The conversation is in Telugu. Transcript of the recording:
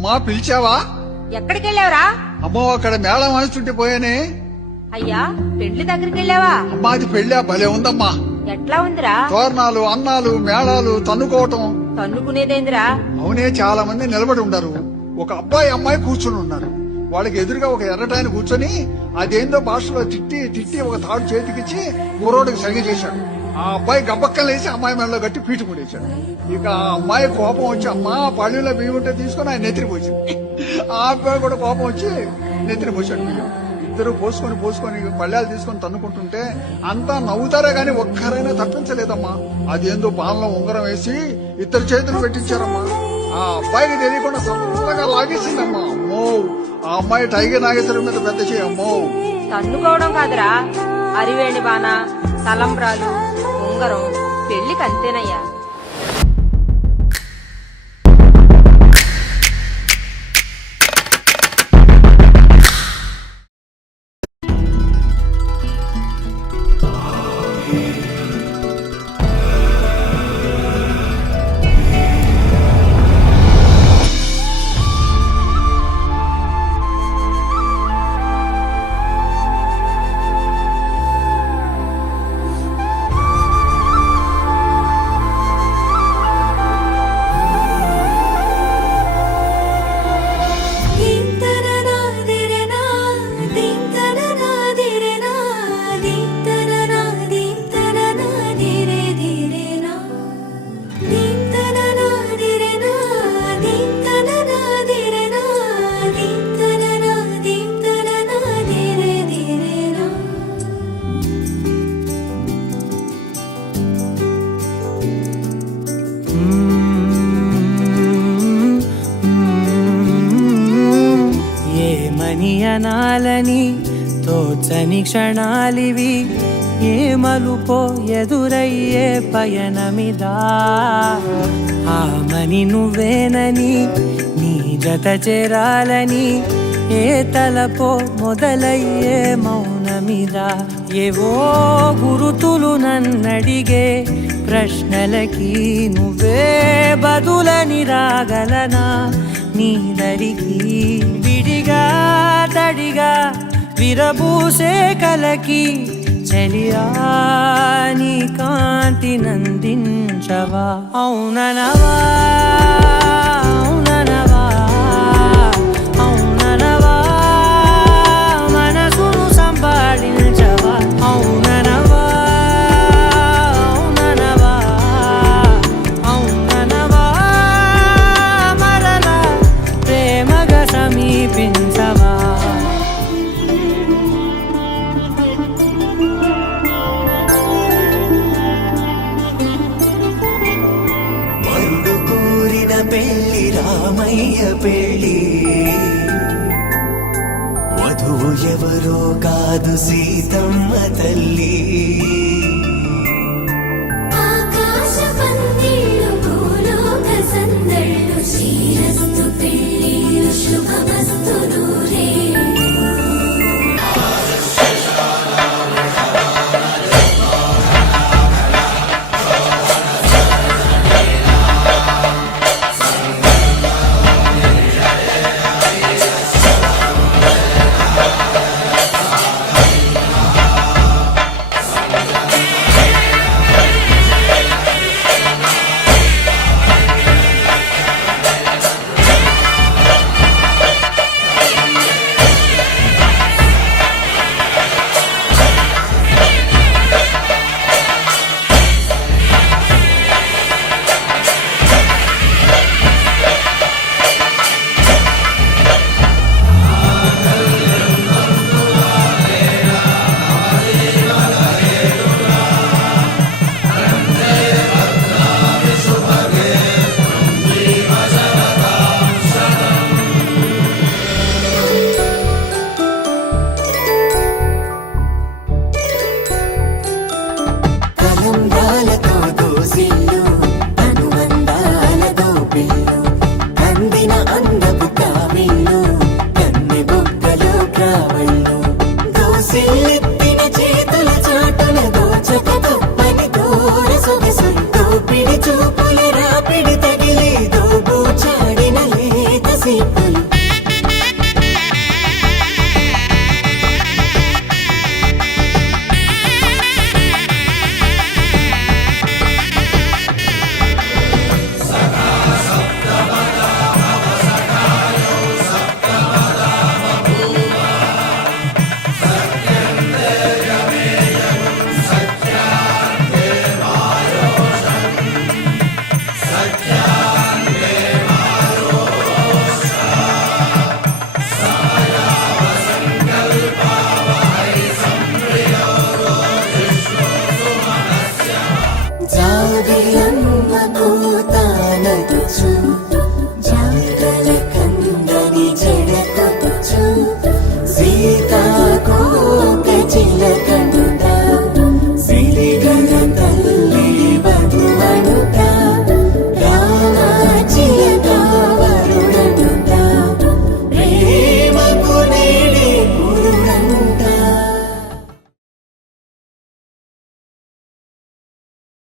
అమ్మా పిలిచావా? ఎక్కడికి వెళ్ళావురా? అమ్మో అక్కడ మేళం వాయిస్తుంటే పోయానే. అయ్యా పెళ్లి దగ్గరికి వెళ్ళావా? అమ్మా అది పెళ్ళా భలే ఉందమ్మా. ఎట్లా ఉందిరా? తోరణాలు, అన్నాలు, మేళాలు, తన్నుకోవటం. తన్నుకునేదేందిరా? అవునే, చాలా మంది నిలబడి ఉండరు. ఒక అబ్బాయి అమ్మాయి కూర్చుని ఉన్నారు. వాళ్ళకి ఎదురుగా ఒక ఎర్రటాయన కూర్చొని అదేందో భాషలో తిట్టి ఒక తాడు చేతికిచ్చి కుర్రోడికి సగ చేశాడు. ఆ అబ్బాయి గబ్బక్కలు వేసి అమ్మాయి మెడలో కట్టి పీటు ముడేశాడు. ఇక ఆ అమ్మాయి కోపం వచ్చి అమ్మా పళ్ళులో బియ్యం ఉంటే తీసుకుని ఆయన నెత్తిరి పోసింది. ఆ అబ్బాయి కూడా కోపం వచ్చి నెత్తిరి పోసాడు బియ్యం. ఇద్దరు పోసుకొని పళ్ళాలు తీసుకొని తన్నుకుంటుంటే అంతా నవ్వుతారే గాని ఒక్కరైనా తప్పించలేదమ్మా. అదేందో పాలలో ఉంగరం వేసి ఇద్దరు చేతులు పెట్టించారమ్మా. ఆ అబ్బాయికి తెలియకుండా సొంతగా లాగేసిందమ్మా. అమ్మో ఆ అమ్మాయి టైగర్ నాగేశ్వరం మీద పెద్ద చేయమ్మో. తన్నుకోవడం కాదురా, అరివేణి బాణ, తలంబ్రాలు, ఉంగరం పెళ్లికి అంతేనయ్యా. అనాలని తోచని క్షణాలివి, ఏ మలుపో ఎదురయ్యే పయనమిదా. ఆమని నువ్వేనని నీ జత చేరాలని ఏ తలపో మొదలయ్యే మౌనమిదా. ఏవో గురుతులు నన్నడిగే ప్రశ్నలకి నువ్వే బదులని రాగలనా నీ దరికి. విడిగా తడిగా విరబూసే కలకి చలియా నీ కాంతి నందించవా. అవుననవా అవుననవా అవుననవా మనసును సంపాదించవా. అవుననవా అవుననవా అవుననవా మరలా ప్రేమగా సమీపించవా. పెళ్లి రామయ్య పెళ్లి, వధువు ఎవరో కాదు సీతమ్మ తల్లి. ఆకాశ పందిళ్ళు భూలోక సందళ్ళు, శ్రీరస్తు పెళ్లిళ్ళు శుభమస్తు నూరే. దీపాలు